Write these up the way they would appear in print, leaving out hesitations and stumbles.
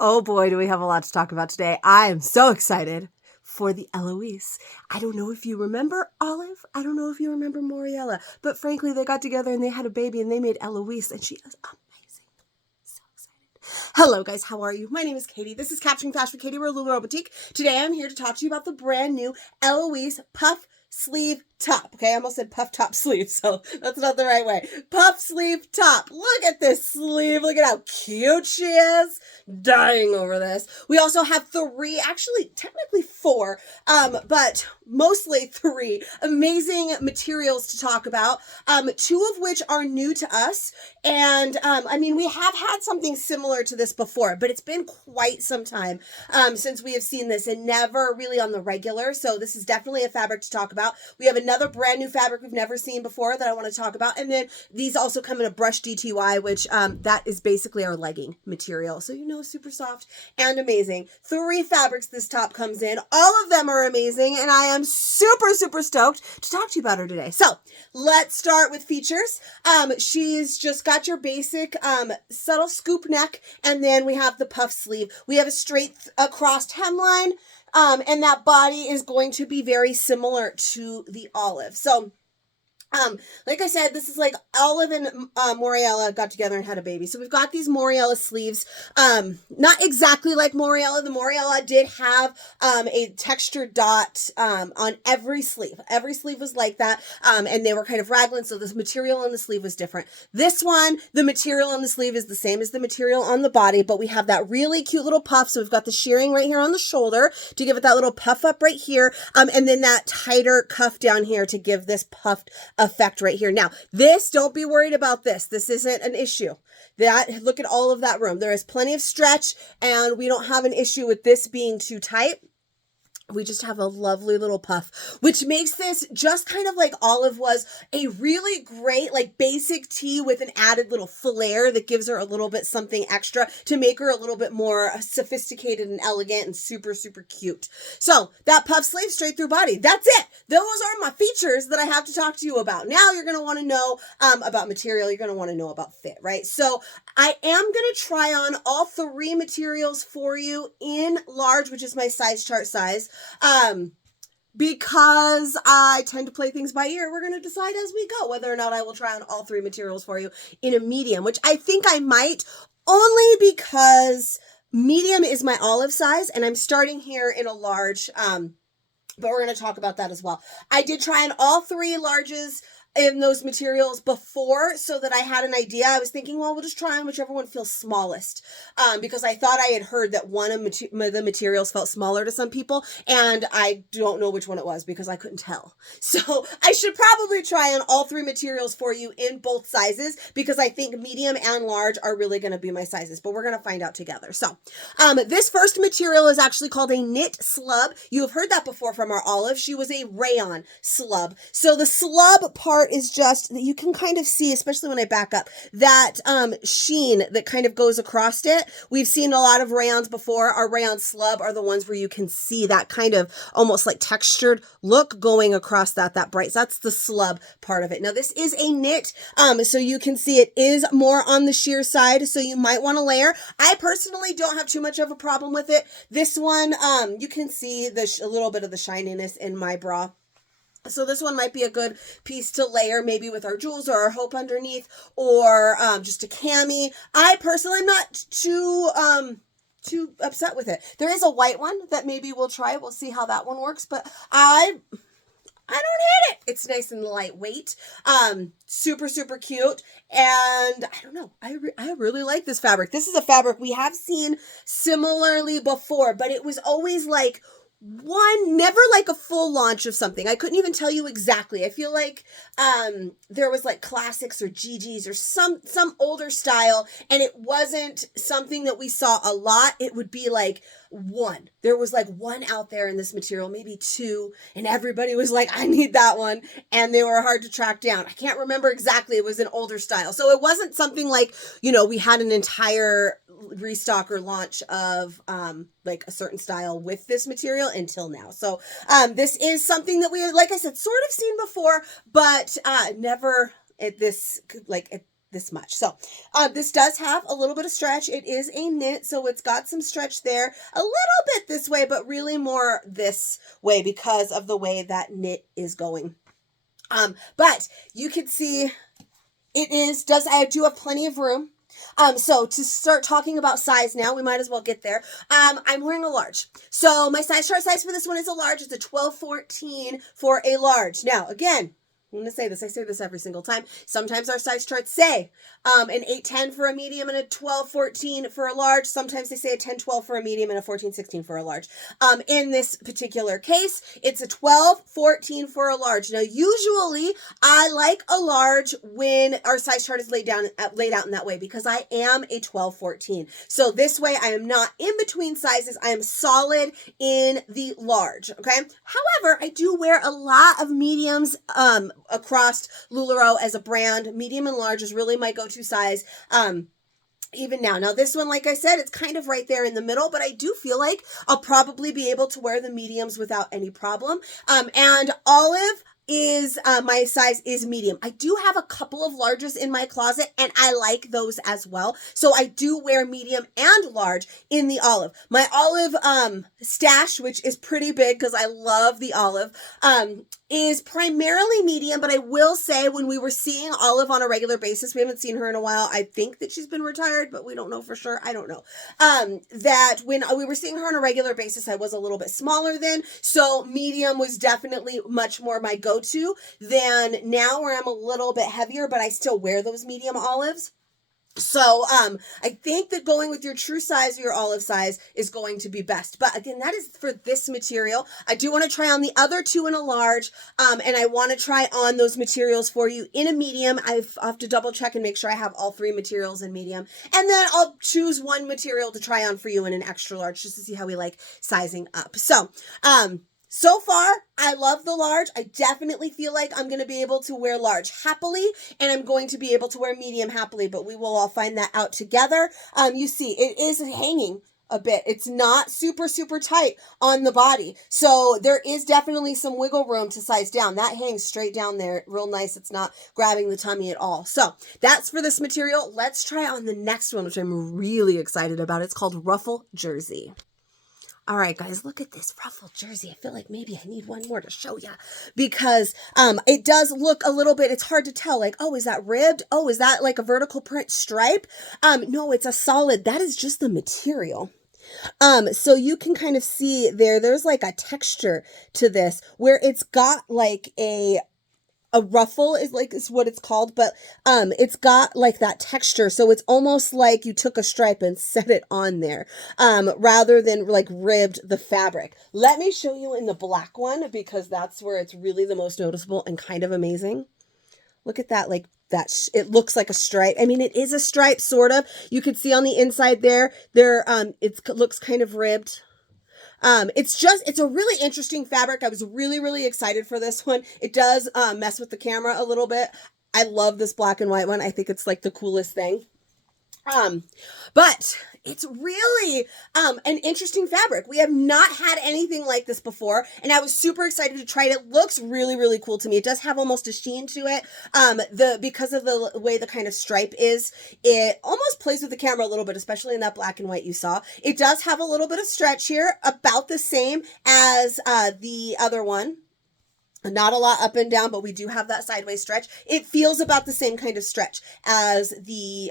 Oh boy, do we have a lot to talk about today. I am so excited for the Eloise. I don't know if you remember Olive. I don't know if you remember Moriella. But frankly, they got together and they had a baby and they made Eloise, and she is amazing. So excited. Hello guys, how are you? My name is Katie. This is Capturing Fashion with Katie. We're a Lululemon Boutique. Today I'm here to talk to you about the brand new Eloise Puff Sleeve Top. Okay, I almost said puff top sleeve, so that's not the right way. Puff sleeve top. Look at this sleeve. Look at how cute she is. Dying over this. We also have three, actually technically four, but mostly three amazing materials to talk about. Two of which are new to us. And I mean, we have had something similar to this before, but it's been quite some time since we have seen this, and never really on the regular. So this is definitely a fabric to talk about. We have another brand new fabric we've never seen before that I want to talk about. And then these also come in a brush DTY, which that is basically our legging material. So, you know, super soft and amazing. Three fabrics this top comes in. All of them are amazing, and I am super, super stoked to talk to you about her today. So let's start with features. She's just got your basic subtle scoop neck, and then we have the puff sleeve. We have a straight across hemline. And that body is going to be very similar to the Olive. So, like I said, this is like Olive and Moriella got together and had a baby. So we've got these Moriella sleeves. Not exactly like Moriella. The Moriella did have a textured dot on every sleeve. Every sleeve was like that. And they were kind of raglan, so this material on the sleeve was different. This one, the material on the sleeve is the same as the material on the body, but we have that really cute little puff. So we've got the shearing right here on the shoulder to give it that little puff up right here. And then that tighter cuff down here to give this puffed effect right here. Now, this, don't be worried about this. This isn't an issue. Look at all of that room. There is plenty of stretch, and we don't have an issue with this being too tight. We just have a lovely little puff, which makes this just kind of like Olive was, a really great like basic tee with an added little flare that gives her a little bit something extra to make her a little bit more sophisticated and elegant and super, super cute. So that puff sleeve straight through body, that's it. Those are my features that I have to talk to you about. Now you're going to want to know about material. You're going to want to know about fit, right? So I am going to try on all three materials for you in large, which is my size chart size. Because I tend to play things by ear, we're going to decide as we go whether or not I will try on all three materials for you in a medium, which I think I might, only because medium is my Olive size and I'm starting here in a large, but we're going to talk about that as well. I did try on all three larges in those materials before so that I had an idea. I was thinking, well, we'll just try on whichever one feels smallest, because I thought I had heard that one of the materials felt smaller to some people, and I don't know which one it was because I couldn't tell. So I should probably try on all three materials for you in both sizes, because I think medium and large are really going to be my sizes, but we're going to find out together. So this first material is actually called a knit slub. You have heard that before from our Olive. She was a rayon slub. So the slub part is just that you can kind of see, especially when I back up, that sheen that kind of goes across it. We've seen a lot of rayons before. Our rayon slub are the ones where you can see that kind of almost like textured look going across that bright. So that's the slub part of it. Now this is a knit, so you can see it is more on the sheer side, so you might want to layer. I personally don't have too much of a problem with it. This one, you can see a little bit of the shininess in my bra. So this one might be a good piece to layer, maybe with our jewels or our hope underneath, or just a cami. I personally am not too upset with it. There is a white one that maybe we'll try. We'll see how that one works, but I don't hate it. It's nice and lightweight, super, super cute. And I don't know, I really like this fabric. This is a fabric we have seen similarly before, but it was always like never like a full launch of something. I couldn't even tell you exactly. I feel like there was like classics or GGs or some older style, and it wasn't something that we saw a lot. It would be like one. There was like one out there in this material, maybe two, and everybody was like, I need that one, and they were hard to track down. I can't remember exactly. It was an older style. So it wasn't something like, you know, we had an entire restock or launch of like a certain style with this material until now. So this is something that we, like I said, sort of seen before, but never at this, like this much. So this does have a little bit of stretch. It is a knit, so it's got some stretch there, a little bit this way, but really more this way because of the way that knit is going. But you can see I do have plenty of room. So to start talking about size now, we might as well get there. I'm wearing a large. So my chart size for this one is a large. It's a 12-14 for a large. Now, again, I'm going to say this. I say this every single time. Sometimes our size charts say an 8-10 for a medium and a 12-14 for a large. Sometimes they say a 10-12 for a medium and a 14-16 for a large. In this particular case, it's a 12-14 for a large. Now, usually I like a large when our size chart is laid out in that way because I am a 12-14. So this way I am not in between sizes. I am solid in the large. Okay. However, I do wear a lot of mediums across LuLaRoe as a brand. Medium and large is really my go-to size. Even now. Now this one, like I said, it's kind of right there in the middle, but I do feel like I'll probably be able to wear the mediums without any problem. And Olive is my size is medium. I do have a couple of larges in my closet and I like those as well. So I do wear medium and large in the Olive. My Olive stash, which is pretty big because I love the Olive, is primarily medium, but I will say when we were seeing Olive on a regular basis, we haven't seen her in a while. I think that she's been retired, but we don't know for sure. I don't know. That when we were seeing her on a regular basis, I was a little bit smaller then. So medium was definitely much more my go-to than now where I'm a little bit heavier, but I still wear those medium Olives. So I think that going with your true size or your Olive size is going to be best. But again, that is for this material. I do want to try on the other two in a large, and I want to try on those materials for you in a medium. I have to double check and make sure I have all three materials in medium. And then I'll choose one material to try on for you in an extra large just to see how we like sizing up. So far, I love the large. I definitely feel like I'm going to be able to wear large happily, and I'm going to be able to wear medium happily, but we will all find that out together. You see, it is hanging a bit. It's not super, super tight on the body. So there is definitely some wiggle room to size down. That hangs straight down there real nice. It's not grabbing the tummy at all. So that's for this material. Let's try on the next one, which I'm really excited about. It's called Ruffle Jersey. All right, guys, look at this Ruffle jersey. I feel like maybe I need one more to show you because it does look a little bit, it's hard to tell, like, oh, is that ribbed? Oh, is that like a vertical print stripe? No, it's a solid. That is just the material. So you can kind of see there's like a texture to this where it's got like a ruffle is what it's called, but it's got like that texture, so it's almost like you took a stripe and set it on there rather than like ribbed the fabric. Let me show you in the black one because that's where it's really the most noticeable and kind of amazing. Look at that, like that it looks like a stripe. I mean, it is a stripe sort of. You can see on the inside there it looks kind of ribbed. It's a really interesting fabric. I was really, really excited for this one. It does mess with the camera a little bit. I love this black and white one. I think it's like the coolest thing. But it's really an interesting fabric. We have not had anything like this before, and I was super excited to try it. It looks really, really cool to me. It does have almost a sheen to it. Because of the way the kind of stripe is, it almost plays with the camera a little bit, especially in that black and white you saw. It does have a little bit of stretch here, about the same as the other one. Not a lot up and down, but we do have that sideways stretch. It feels about the same kind of stretch as the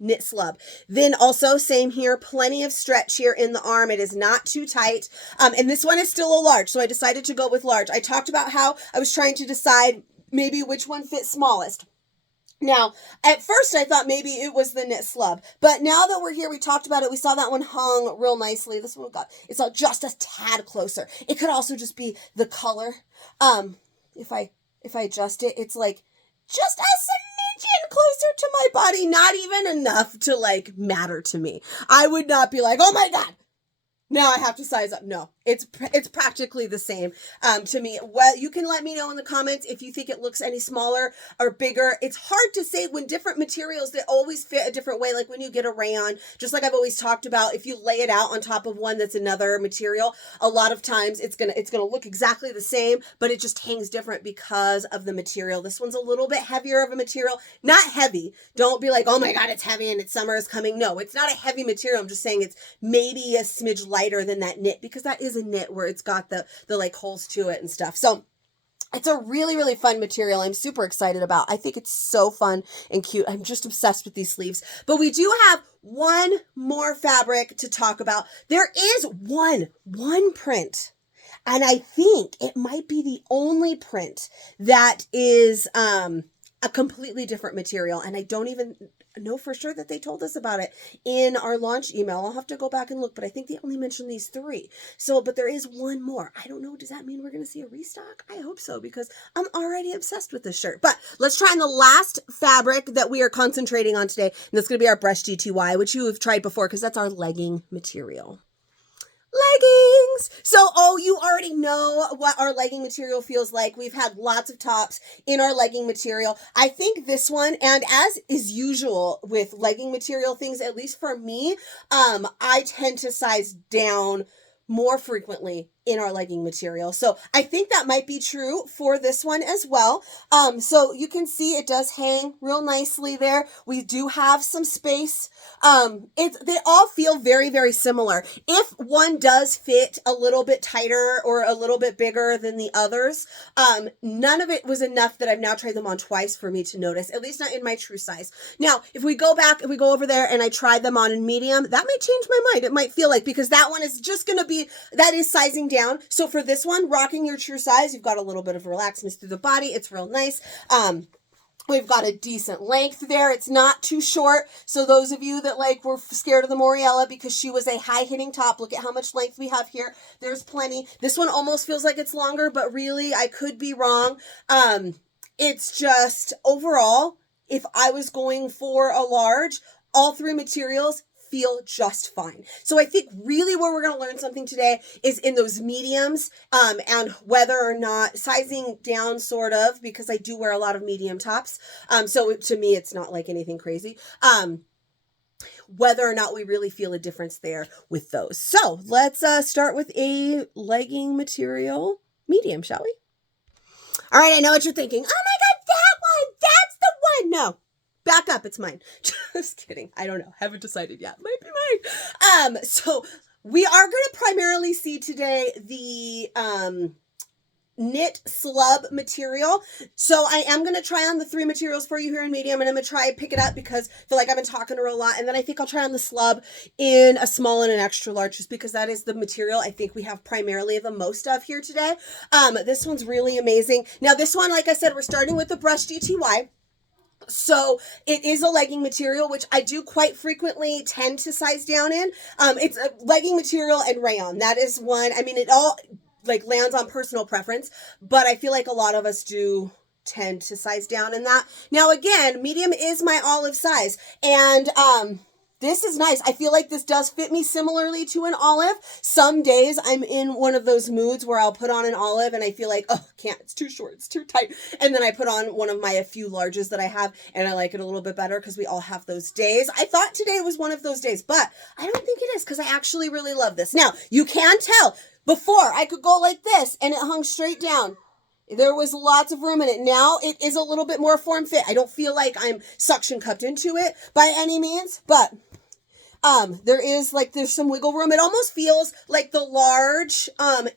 knit slub. Then also same here, plenty of stretch here in the arm. It is not too tight. And this one is still a large, so I decided to go with large. I talked about how I was trying to decide maybe which one fits smallest. Now, at first I thought maybe it was the knit slub, but now that we're here, we talked about it. We saw that one hung real nicely. This one it's all just a tad closer. It could also just be the color. If I adjust it, it's like just a smidgen closer to my body, not even enough to like matter to me. I would not be like, oh my God, Now I have to size up. No, it's practically the same to me. Well, you can let me know in the comments if you think it looks any smaller or bigger. It's hard to say when different materials, they always fit a different way. Like when you get a rayon, just like I've always talked about, if you lay it out on top of one that's another material, a lot of times it's gonna look exactly the same, but it just hangs different because of the material. This one's a little bit heavier of a material. Not heavy. Don't be like, oh my God, it's heavy and summer is coming. No, it's not a heavy material. I'm just saying it's maybe a smidge lighter than that knit, because that is a knit where it's got the like holes to it and stuff. So it's a really, really fun material. I'm super excited about. I think it's so fun and cute. I'm just obsessed with these sleeves. But we do have one more fabric to talk about. There is one print, and I think it might be the only print that is a completely different material, and I don't even know for sure that they told us about it in our launch email. I'll have to go back and look, but I think they only mentioned these 3. So, but there is one more. I don't know. Does that mean we're going to see a restock? I hope so, because I'm already obsessed with this shirt. But let's try on the last fabric that we are concentrating on today, and that's going to be our Brush GTY, which you have tried before, because that's our legging material. Leggings. So, you already know what our legging material feels like. We've had lots of tops in our legging material. I think this one, and as is usual with legging material things, at least for me, I tend to size down more frequently in our legging material. So I think that might be true for this one as well. So you can see it does hang real nicely there. We do have some space. They all feel very, very similar. If one does fit a little bit tighter or a little bit bigger than the others, none of it was enough that I've now tried them on twice for me to notice, at least not in my true size. Now, if we go over there and I tried them on in medium, that might change my mind. It might feel like, because that one is just going to be, that is sizing down. So for this one, rocking your true size, you've got a little bit of relaxedness through the body. It's real nice. We've got a decent length there. It's not too short. So those of you that were scared of the Moriella because she was a high hitting top, look at how much length we have here. There's plenty. This one almost feels like it's longer, but really I could be wrong. It's just overall, if I was going for a large, all 3 materials feel just fine. So I think really where we're going to learn something today is in those mediums, and whether or not sizing down, sort of, because I do wear a lot of medium tops. So to me, it's not like anything crazy. Whether or not we really feel a difference there with those. So let's start with a legging material medium, shall we? All right, I know what you're thinking. Oh my God, that one, that's the one. No. Back up, it's mine. Just kidding. I don't know. Haven't decided yet. Might be mine. So we are going to primarily see today the knit slub material. So I am going to try on the 3 materials for you here in medium, and I'm going to try and pick it up because I feel like I've been talking to her a lot. And then I think I'll try on the slub in a small and an extra large, just because that is the material I think we have primarily the most of here today. This one's really amazing. Now this one, like I said, we're starting with the Brush GTY. So it is a legging material, which I do quite frequently tend to size down in. It's a legging material and rayon. That is one. I mean, it all lands on personal preference, but I feel like a lot of us do tend to size down in that. Now, again, medium is my olive size, and this is nice. I feel like this does fit me similarly to an olive. Some days I'm in one of those moods where I'll put on an olive and I feel like, oh, can't, it's too short, it's too tight. And then I put on one of my few larges that I have and I like it a little bit better, because we all have those days. I thought today was one of those days, but I don't think it is, because I actually really love this. Now, you can tell, before I could go like this and it hung straight down. There was lots of room in it. Now it is a little bit more form fit. I don't feel like I'm suction cupped into it by any means, but there is there's some wiggle room. It almost feels like the large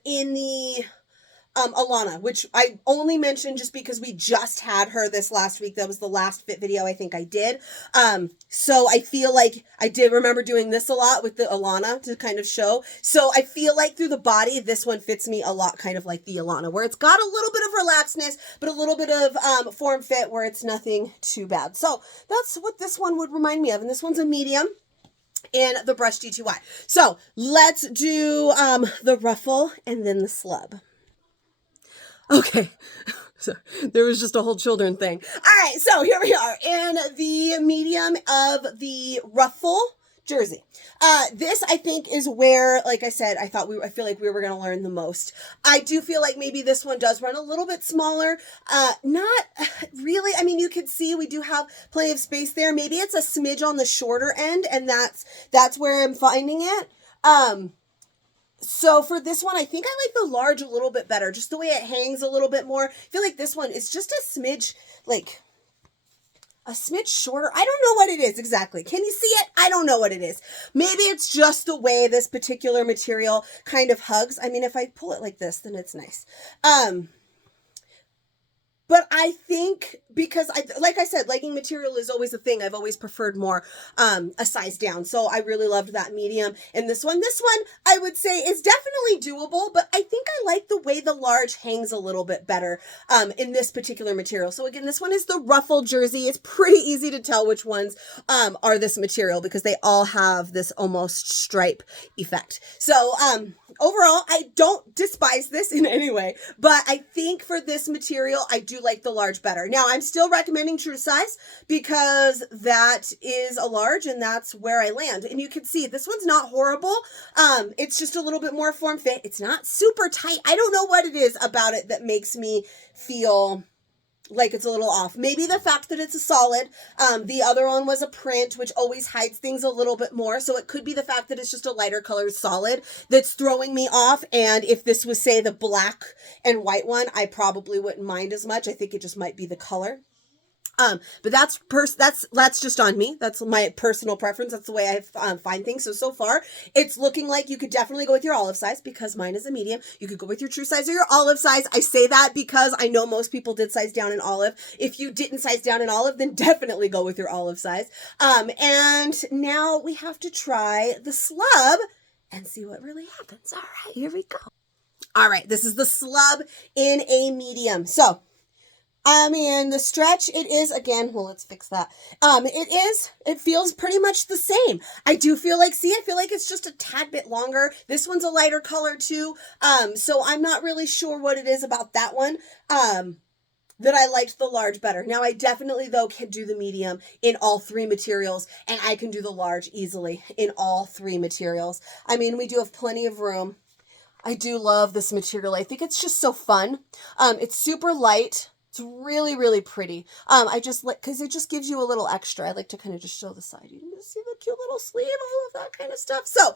in the Alana, which I only mentioned just because we just had her this last week. That was the last fit video I think I did. So I feel like I did remember doing this a lot with the Alana to kind of show. So I feel like through the body, this one fits me a lot kind of like the Alana, where it's got a little bit of relaxedness, but a little bit of form fit where it's nothing too bad. So that's what this one would remind me of. And this one's a medium in the Brush GTY. So let's do the Ruffle and then the Slub. Okay, so there was just a whole children thing. All right, so here we are in the medium of the Ruffle jersey. This I think is where, like I said, I feel like we were going to learn the most. I do feel like maybe this one does run a little bit smaller. Not really. I mean, you could see we do have plenty of space there. Maybe it's a smidge on the shorter end, and that's where I'm finding it. So for this one, I think I like the large a little bit better, just the way it hangs a little bit more. I feel like this one is just a smidge, like a smidge shorter. I don't know what it is exactly. Can you see it? I don't know what it is. Maybe it's just the way this particular material kind of hugs. I mean, if I pull it like this, then it's nice. But I think because like I said, legging material is always a thing. I've always preferred more a size down. So I really loved that medium. And this one I would say is definitely doable, but I think I like the way the large hangs a little bit better in this particular material. So again, this one is the Ruffle jersey. It's pretty easy to tell which ones are this material because they all have this almost stripe effect. So overall, I don't despise this in any way, but I think for this material, I do like the large better. Now, I'm still recommending true size because that is a large and that's where I land. And you can see this one's not horrible. It's just a little bit more form fit. It's not super tight. I don't know what it is about it that makes me feel like it's a little off. Maybe the fact that it's a solid. The other one was a print, which always hides things a little bit more. So it could be the fact that it's just a lighter colored solid that's throwing me off. And if this was, say, the black and white one, I probably wouldn't mind as much. I think it just might be the color. But that's just on me. That's my personal preference. That's the way I find things. So far, it's looking like you could definitely go with your olive size because mine is a medium. You could go with your true size or your olive size. I say that because I know most people did size down in olive. If you didn't size down in olive, then definitely go with your olive size. And now we have to try the Slub and see what really happens. All right, here we go. All right, this is the Slub in a medium. So, I mean, the stretch, it is, again, well, let's fix that. It feels pretty much the same. I feel like it's just a tad bit longer. This one's a lighter color too. So I'm not really sure what it is about that one, that I liked the large better. Now, I definitely, though, can do the medium in all three materials, and I can do the large easily in all three materials. I mean, we do have plenty of room. I do love this material. I think it's just so fun. It's super light. It's really, really pretty. I just like, because it just gives you a little extra. I like to kind of just show the side. You can just see the cute little sleeve, all of that kind of stuff. So,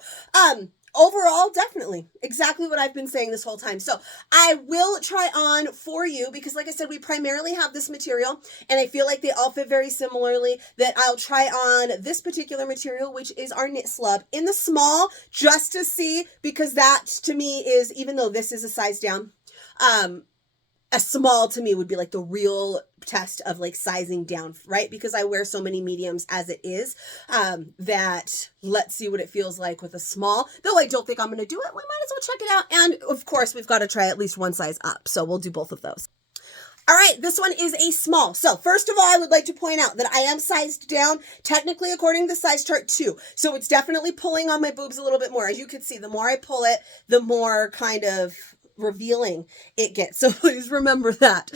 overall, definitely exactly what I've been saying this whole time. So I will try on for you because, like I said, we primarily have this material and I feel like they all fit very similarly, that I'll try on this particular material, which is our knit Slub in the small, just to see, because that to me is, even though this is a size down, a small to me would be like the real test of like sizing down, right? Because I wear so many mediums as it is, that let's see what it feels like with a small, though I don't think I'm going to do it. We might as well check it out. And of course, we've got to try at least one size up. So we'll do both of those. All right, this one is a small. So first of all, I would like to point out that I am sized down, technically according to the size chart too. So it's definitely pulling on my boobs a little bit more. As you can see, the more I pull it, the more kind of revealing it gets. So please remember that.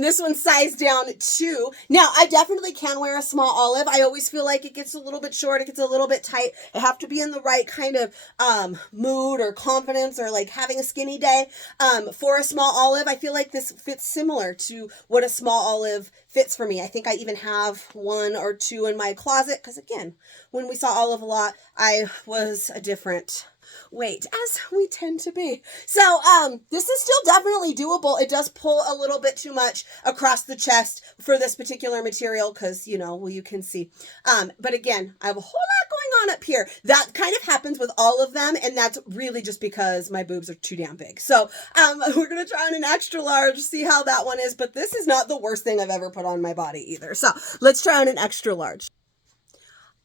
This one's sized down too. Now, I definitely can wear a small olive. I always feel like it gets a little bit short. It gets a little bit tight. I have to be in the right kind of mood or confidence or like having a skinny day. For a small olive, I feel like this fits similar to what a small olive fits for me. I think I even have one or two in my closet because, again, when we saw olive a lot, I was a different weight, as we tend to be. So this is still definitely doable. It does pull a little bit too much across the chest for this particular material because, you know, well, you can see. But again, I have a whole lot going on up here. That kind of happens with all of them, and that's really just because my boobs are too damn big. So we're going to try on an extra large, see how that one is, but this is not the worst thing I've ever put on my body either. So let's try on an extra large.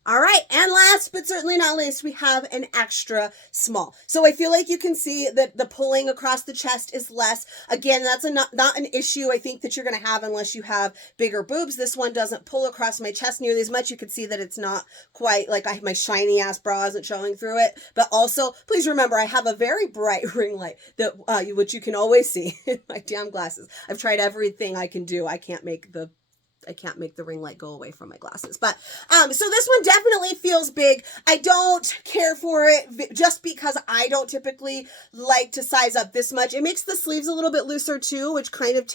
All right, and last but certainly not least, we have an extra small. So I feel like you can see that the pulling across the chest is less. Again, that's not an issue I think that you're going to have unless you have bigger boobs. This one doesn't pull across my chest nearly as much. You can see that it's not quite like my shiny ass bra isn't showing through it. But also, please remember, I have a very bright ring light that which you can always see in my damn glasses. I've tried everything I can do. I can't make the I can't make the ring light go away from my glasses. But, so this one definitely feels big. I don't care for it just because I don't typically like to size up this much. It makes the sleeves a little bit looser too, which kind of,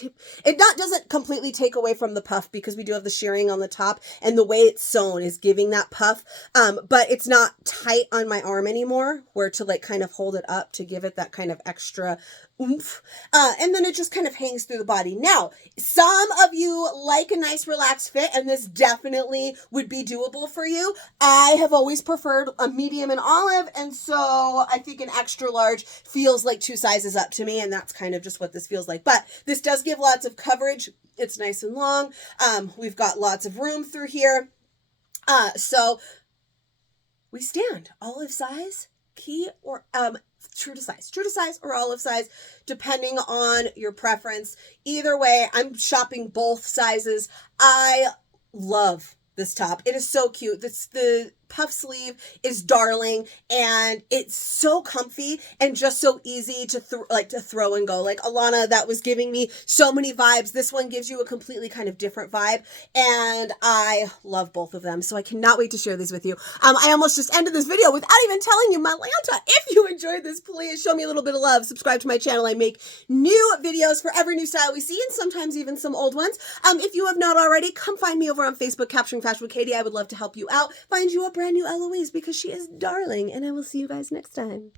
doesn't completely take away from the puff because we do have the shearing on the top and the way it's sewn is giving that puff. But it's not tight on my arm anymore where to like kind of hold it up to give it that kind of extra oomph. And then it just kind of hangs through the body. Now, some of you like a nice relaxed fit, and this definitely would be doable for you. I have always preferred a medium and olive, and so I think an extra large feels like 2 sizes up to me, and that's kind of just what this feels like. But this does give lots of coverage. It's nice and long. We've got lots of room through here. So we stand olive size, key, or true to size or olive size, depending on your preference. Either way, I'm shopping both sizes. I love this top. It is so cute. The puff sleeve is darling, and it's so comfy and just so easy to throw and go. Like Alana, that was giving me so many vibes. This one gives you a completely kind of different vibe, and I love both of them. So I cannot wait to share these with you. I almost just ended this video without even telling you my Lanta. If you enjoyed this, please show me a little bit of love. Subscribe to my channel. I make new videos for every new style we see, and sometimes even some old ones. If you have not already, come find me over on Facebook, Capturing Fashion with Katie. I would love to help you out. Find you a brand new Eloise because she is darling, and I will see you guys next time.